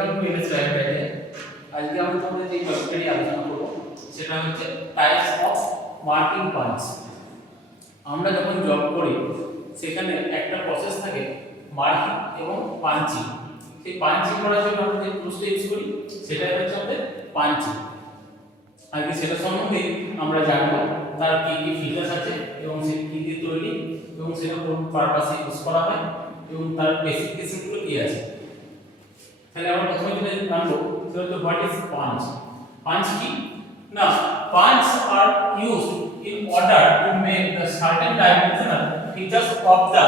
Welcome to NS library. আজকে আমি তোমাদের যে টপিকটি আলোচনা করব সেটা হচ্ছে টাইপস অফ মার্কিং পাঞ্চ। আমরা যখন জব করি সেখানে একটা প্রসেস থাকে মার্কিং এবং পাঞ্চিং। সেই পাঞ্চিং করার জন্য আমরা যে টুলসটা ইউজ করি সেটাই হচ্ছে আমাদের পাঞ্চিং। আজকে সেটা সম্বন্ধে আমরা জানবো, তার কি কি ফিচার্স আছে এবং সে কি দিয়ে তৈরি এবং সেটা কোন পারপাসে ইউজ করা হয় এবং তার স্পেসিফিকেশনগুলো কি আছে। তাহলে আমরা প্রথমে যেটা জানবো সেটা হচ্ছে হোয়াট ইজ পাঞ্চ। পাঞ্চ কি না, punch are used in order to make the certain dimensional features of the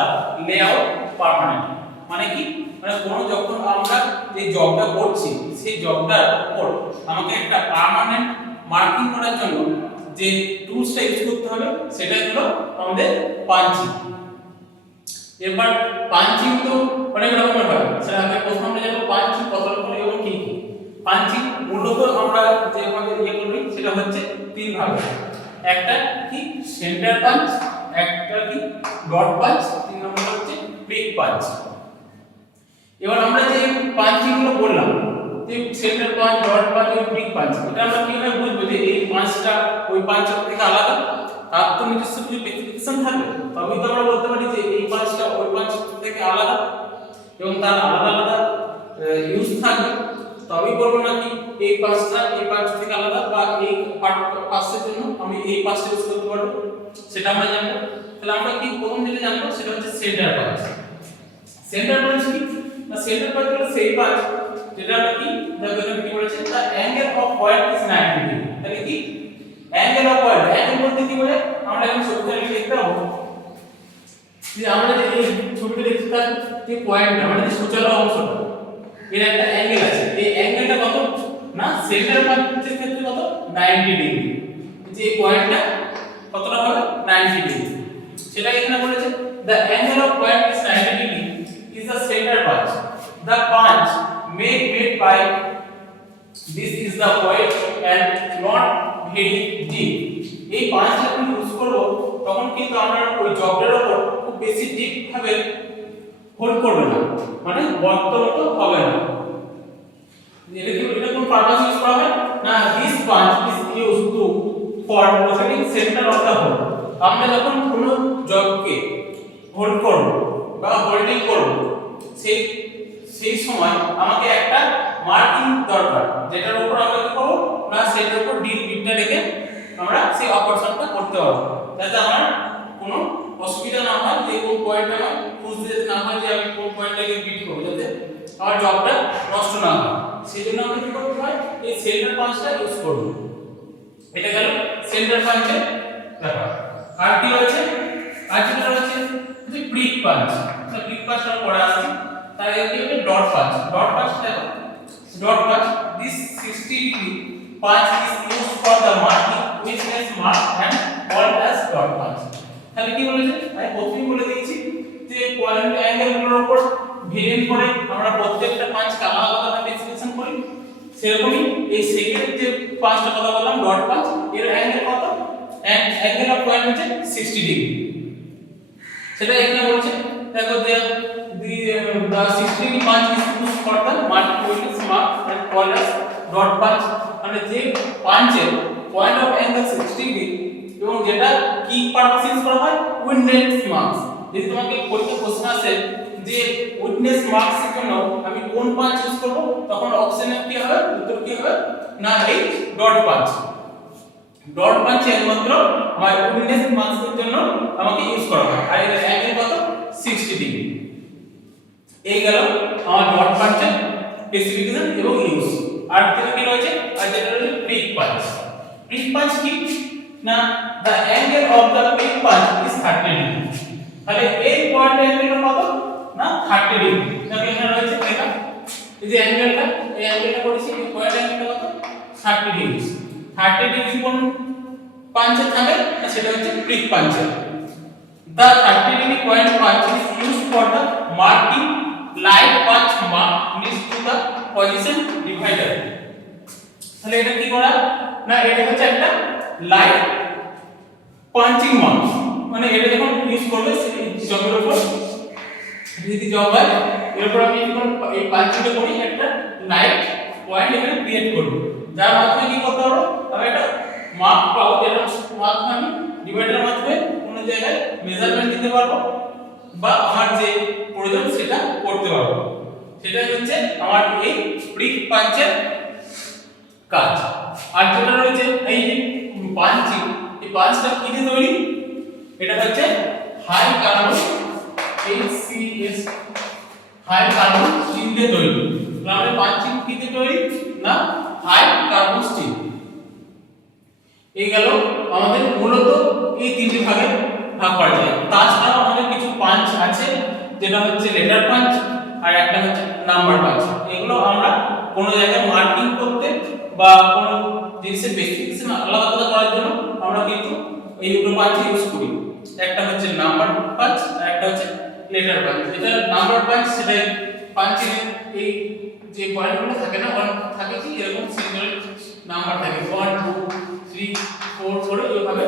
layout permanent. মানে কি, মানে কোন যখন আমরা যে জবটা করছি সেই জবটার উপর আমাকে একটা পার্মানেন্ট মার্কিং করার জন্য যে টুলসটা ইউজ করতে হবে সেটাই হলো আমাদের পাঞ্চিং। এবার পাঞ্চিং তো অনেক রকমের হয়, সেটা আমরা প্রথমে আমরা জানবো পাঞ্চিং কত রকমের এবং কি কি। পাঞ্চিং মূলত আমরা যে আমাদের করি সেটা হচ্ছে তিন ভাগ। একটা কি সেন্টার পাঞ্চ, একটা কি ডট পাঞ্চ, তিন নম্বর হচ্ছে প্রিক পাঞ্চ। এবার আমরা যে পাঞ্চিং গুলো বললাম যে সেন্টার পাঞ্চ, ডট পাঞ্চ এবং প্রিক পাঞ্চ, এটা আমরা কিভাবে বুঝবো যে এই পাঁচটা ওই পাঁচটা থেকে আলাদা? তার তো নিজস্ব কিছু স্পেসিফিকেশন থাকবে, তবেই তো আমরা বলতে পারি যে এই পাঁচটা ওই পাঁচ থেকে আলাদা এবং তার আলাদা আলাদা ইউজ থাকবে, তবেই বলবো নাকি এই পাঁচটা এই পাঁচ থেকে আলাদা বা এই পাঁচের জন্য আমি এই পাঁচটা ইউজ করতে পারবো, সেটা আমরা জানবো। তাহলে আমরা কি প্রথম যেটা জানবো সেটা হচ্ছে সেন্টার পাঞ্চ। সেন্টার পাঞ্চ কি না, সেন্টার পাঞ্চ হলো সেই পাঞ্চ যেটা কি দেখো কি বলেছে, the angle of point is 90 degree. তাহলে কি অ্যাঙ্গেল অফ পয়েন্ট, অ্যাঙ্গেল বলতে কি বোঝায়? আমরা এখন ছবিটা লিখতে পাবো যে আমরা যে এই ছবিটা দেখতে তার যে পয়েন্ট আমাদের যে সোজা অংশটা এর একটা অ্যাঙ্গেল আছে, এই অ্যাঙ্গেলটা কত না সেন্টার পাঞ্চের ক্ষেত্রে কত 90 ডিগ্রি। যে এই পয়েন্টটা কতটা হবে 90 ডিগ্রি, সেটা এখানে বলেছে the angle of point is 90 degree is the center punch. The punch made by this is the point and not very deep. এই পাঁচটা যখন ইউজ করব তখন কিন্তু আমরা ওই জবটার উপর খুব বেশি ডিপ ভাবে হোল্ড করবে না, মানে বর্ত মতো হবে না। এটা কোন পারপাস ইউজ করা হয় না, this punch is used to for locating center of the hole. আমরা যখন কোনো জবকে হোল্ড করব বা হোল্ডিং করব সেই সময় আমাকে একটা মার্কিং দরকার, যেটার উপর আমরা কি করব না সেটার উপর ডিল বিটটা রেখে আমরা সেই অপারেশনটা করতে পারবো, যাতে আমার কোনো অসুবিধা না হয়, যে কোন পয়েন্টটা আমার খুঁজতে না হয় যে আমি কোন পয়েন্টটাকে বিট করব, যাতে আমার জবটা নষ্ট না হয়। সেজন্য আমরা কি করতে হয় এই সেন্টার পাঞ্চটা ইউজ করব। এটা গেল সেন্টার পাঞ্চের ব্যাপার। আর কি রয়েছে, আর যেটা রয়েছে যে প্রিক পাঞ্চ। তো প্রিক পাঞ্চটা পড়া আছে, তার এর কি ডট পাঞ্চ। ডট পাঞ্চ দেখো, dot punch this 60 degree punch is used for the marking witness mark and called as dot punch. তাহলে কি বলেছে, আমি প্রথমেই বলে দিয়েছি যে পয়েন্ট অ্যাঙ্গেলগুলোর উপর ভেরিয়েন্ট করে আমরা প্রত্যেকটা পাঞ্চকে আলাদা আলাদা ডেসক্রিপশন করি। সেরকমই এই সেকেন্ড যে পাঁচটা কথা বললাম ডট পাঞ্চ, এর অ্যাঙ্গেল কত, অ্যাঙ্গেল অফ পয়েন্ট হচ্ছে 60 ডিগ্রি। সেটা এখানে বলছে দেখো যে the 60 degree punch is used for the marking with mark and called as dot punch। মানে যে পাঞ্চের পয়েন্ট অফ অ্যাঙ্গেল 60 ডিগ্রি এবং যেটা কি পারপাস ইউজ করা হয় উইডনেস মার্কস। যদি তোমাকে পরীক্ষা প্রশ্ন আসে যে উইডনেস মার্কস এর জন্য আমি কোন পাঞ্চ ইউজ করব, তখন অপশনে কি হবে, উত্তর কি হবে না এই ডট পাঞ্চ। ডট পাঞ্চ একমাত্র আমার উইডনেস মার্কস এর জন্য আমাকে ইউজ করা হয়, আর এর অ্যাঙ্গেল কত 60 ডিগ্রি। এই গেল আমার ডট পাঞ্চের স্পেসিফিকেশন এবং ইউজ। আর যেটা কি রয়েছে, আর যেটা রয়েছে প্রিক পাঞ্চ। প্রিক পাঞ্চ কি না, the angle of the prick punch is 30 degree. তাহলে এই পয়েন্ট অ্যাঙ্গেলটা কত না 30 ডিগ্রি। দেখো এখানে রয়েছে এটা, এই যে অ্যাঙ্গেলটা, এই অ্যাঙ্গেলটা করেছি, এই পয়েন্ট অ্যাঙ্গেলটা কত 30 ডিগ্রি। 30 ডিগ্রি কোন পাঞ্চে থাকে না, সেটা হচ্ছে prick পাঞ্চের। The 30 degree point punch is used for the marking light punch mark next to the position divider। তাহলে এটা কি করা না, এটা হচ্ছে একটা লাইট পাঞ্চিং মার্ক, মানে এটা যখন ইউজ করবে জবের উপর যদি জব হয় এরপর আমি এই পাঁচটা করি একটা লাইট পয়েন্ট এখানে ক্রিয়েট করব, যার মাধ্যমে কি করতে পারবো, আমি একটা মার্ক পাবো, যেটা মাধ্যমে আমি ডিভাইডারের মাধ্যমে কোনো জায়গায় মেজারমেন্ট দিতে পারবো বা আমার যে প্রয়োজন সেটা করতে পারবো। সেটাই হচ্ছে আমার এই ব্রিক পাঞ্চের কাজ। আর যেটা রয়েছে এই যে পাঞ্চিং, এই পাঞ্চটা কি দিয়ে তৈরি, এটা হচ্ছে high carbon HCS high carbon steel দিয়ে তৈরি। তাহলে পাঞ্চিং কি দিয়ে তৈরি না, হাই কার্বন স্টিল। এই গেল আমাদের মূলত এই তিনটি ভাগে ভাগ করা যায়। তাছাড়াও আমাদের কিছু পাঞ্চ আছে, যেটা হচ্ছে লেটার পাঞ্চ আর একটা হচ্ছে নাম্বার পাঞ্চ। এগুলো আমরা কোনো জায়গায় মার্কিং করতে বা কোনো জিনিসের স্পেসিফিকেশন আলাদা আলাদা করার জন্য আমরা কিন্তু এই দুটো পাঞ্চ ইউজ করি। একটা হচ্ছে নাম্বার পাঞ্চ আর একটা হচ্ছে লেটার পাঞ্চ। যেটা নাম্বার পাঞ্চ সেটা পাঞ্চের এই যে পয়েন্টগুলো থাকে না, ওয়ান থাকে কি এরকম সিঙ্গেল নাম্বার থাকে 1 2 3 4 করে এইভাবে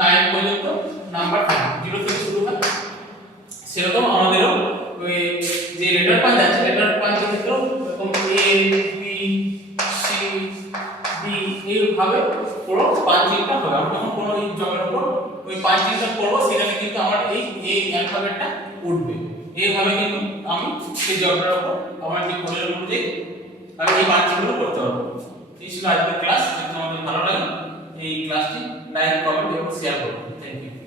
9 পর্যন্ত নাম্বার থাকে, 0 থেকে শুরু হয়। সেরকম আমাদেরও ওই যে লেটার পাঞ্চ আছে, লেটার পাঞ্চের ক্ষেত্রেও এরকম A B C D এইভাবে পুরো পাঞ্চিংটা হবে। আমি যখন কোনো এই জবের উপর ওই পাঞ্চিংটা করব, সেখানে কিন্তু আমার এই A অ্যালফাবেটটা উঠবে। এইভাবে কিন্তু আমি সেই জবটার উপর আমার যে কোডের অনুযায়ী আমি এই পাঞ্চিংগুলো করতে পারবো। এই ছিল আজকের ক্লাস। যদি তোমাদের ভালো লাগে এই ক্লাসটি লাইক, কমেন্ট এবং শেয়ার করো।